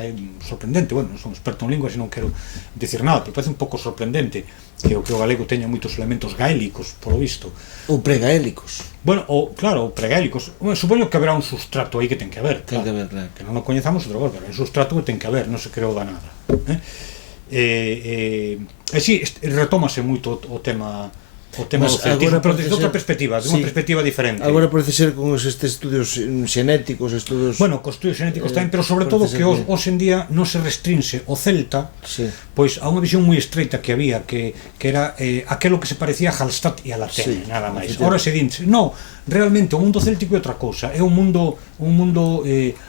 é sorprendente. Bueno, non son experto en linguas e non quero dicir nada, pero parece un pouco sorprendente que o galego teña moitos elementos gaélicos, polo visto. Ou pregaélicos. Bueno, claro, pregaélicos. Bueno, supoño que haberá un sustrato aí que ten que haber. Ten que haber, claro. Que non o coñezamos outra cosa, pero un sustrato que ten que haber, non se creou da nada. E si, retómase moito o tema do celtismo, pero desde outra perspectiva, de unha perspectiva diferente. Agora parece ser con estes estudios xenéticos, estudios... Bueno, con estudios xenéticos tamén, pero sobre todo que hoxe en día non se restrinse o celta pois a unha visión moi estreita que había, que era aquelo que se parecía a Hallstatt e a Latene, nada máis. Ora se dinse, non, realmente o mundo céltico é outra cousa, é un mundo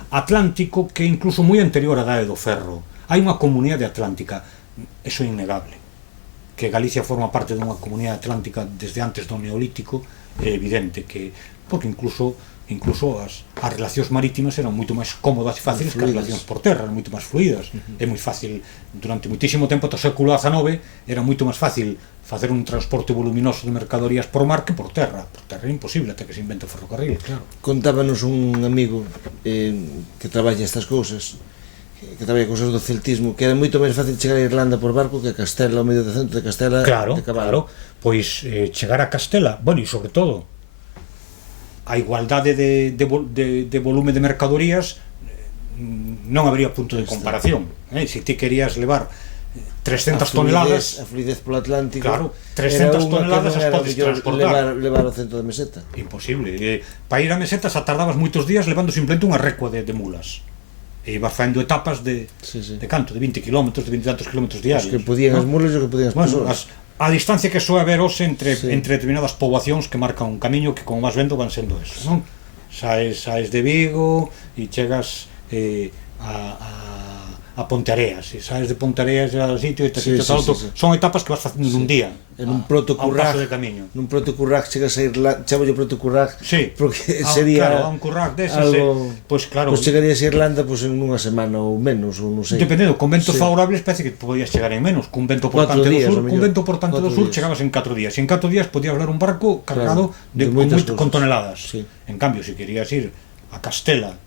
atlántico que é incluso moi anterior á Idade do Ferro. Hai unha comunidade atlántica, eso é innegable. Que Galicia forma parte dunha comunidade atlántica desde antes do Neolítico, é evidente que, porque incluso as relacións marítimas eran moito máis cómodas e fáciles que as relacións por terra, eran moito máis fluidas. É moi fácil, durante moitísimo tempo, ata o século XIX, era moito máis fácil facer un transporte voluminoso de mercadorías por mar que por terra. Por terra é imposible até que se invente o ferrocarril, claro. Contábanos un amigo que traballa estas cousas, que traballa cosas do celtismo, que era moito máis fácil chegar a Irlanda por barco que a Castela, ao medio do centro de Castela, de cabalo. Claro, pois chegar a Castela, bueno, e sobre todo a igualdade de volume de mercadorías non habría punto de comparación. Se ti querías levar 300 toneladas, a fluidez polo Atlántico, claro, 300 toneladas as podes transportar. Levar ao centro da meseta. Imposible. Para ir a mesetas tardabas moitos días levando simplemente unha recua de mulas. E ibas facendo etapas de canto, de 20 km, de 20 tantos kilómetros diarios. Os que podían as mulas e os que podían as persoas. A distancia que soe haber hoxe entre determinadas poboacións que marcan un camiño que, como vas vendo, van sendo eso, non? Saes de Vigo e chegas a Ponteareas, e saes de Ponteareas ao sitio e son etapas que vas facendo nun día. En un protocurrac, nun protocurrac chegas a Irlanda, chamo yo protocurrac, porque sería un currac deses, pois claro, pois chegarías a Irlanda pois en unha semana ou menos, ou non sei. Dependendo, con ventos favorables parece que podías chegar en menos, cun vento portante do sur, chegabas en 4 días, e en 4 días podías hablar un barco cargado con toneladas. En cambio, se querías ir a Castela,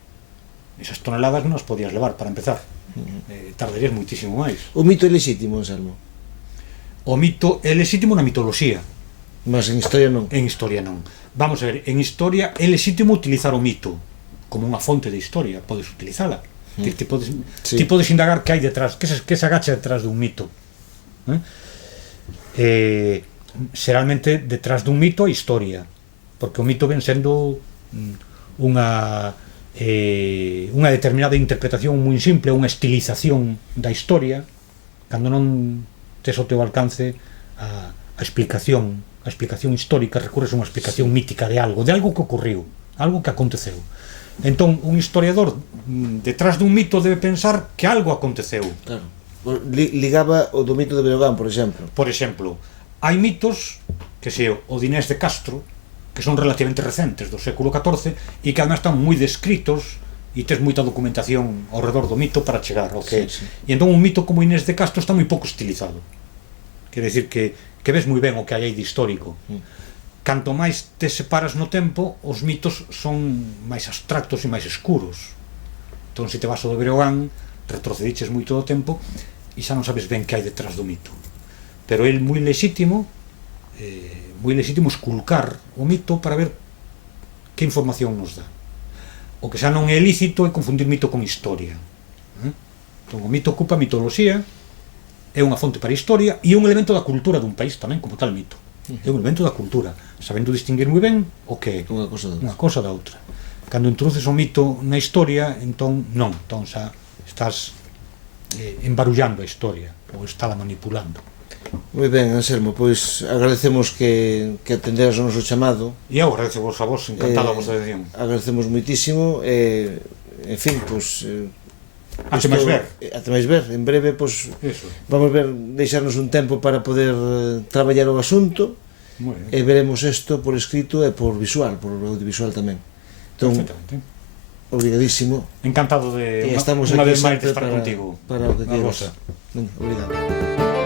esas toneladas non as podías levar para empezar. Tardarías moitísimo máis. O mito é lexítimo, Anselmo? O mito é lexítimo na mitoloxía, mas en historia non. En historia non. Vamos a ver, en historia é lexítimo utilizar o mito como unha fonte de historia, podes utilizala. Ti podes indagar que hai detrás, que se agacha detrás dun mito. Xeralmente detrás dun mito hai historia, porque o mito ven sendo unha determinada interpretación moi simple, unha estilización da historia, cando non tes ao teu alcance a explicación histórica, recurres a unha explicación mítica de algo que ocorreu, algo que aconteceu. Entón, un historiador detrás dun mito debe pensar que algo aconteceu. Claro. Ligaba o do mito de Breogán, por exemplo. Por exemplo, hai mitos que se o Dinés de Castro, que son relativamente recentes, do século XIV, e que además están moi descritos e tes moita documentación ao redor do mito para chegar ao que... E entón un mito como Inés de Castro está moi pouco estilizado. Quer decir que ves moi ben o que hai aí de histórico. Canto máis te separas no tempo, os mitos son máis abstractos e máis escuros. Entón, se te vas ao de Breogán, retrocediches moito do tempo e xa non sabes ben que hai detrás do mito. Pero é moi lexítimo esculcar o mito para ver que información nos dá. O que xa non é lícito é confundir mito con historia. Entón, o mito ocupa a mitoloxía, é unha fonte para a historia e é un elemento da cultura dun país tamén, como tal mito. É un elemento da cultura, sabendo distinguir moi ben o que é unha cosa da outra. Cando introduces o mito na historia, entón non, entón xa estás embarullando a historia ou estala manipulando. Moi ben, Anselmo, pois agradecemos que atenderas o noso chamado. E eu agradezo a vos, encantado a vosa atención. Agradecemos moitísimo, en fin, pois... Até máis ver, en breve, pois, vamos ver, deixarnos un tempo para poder traballar o asunto, e veremos isto por escrito e por visual, por audiovisual tamén. Entón, obrigadísimo. Encantado de, unha vez máis, estar contigo. Para o que queras. Obrigado.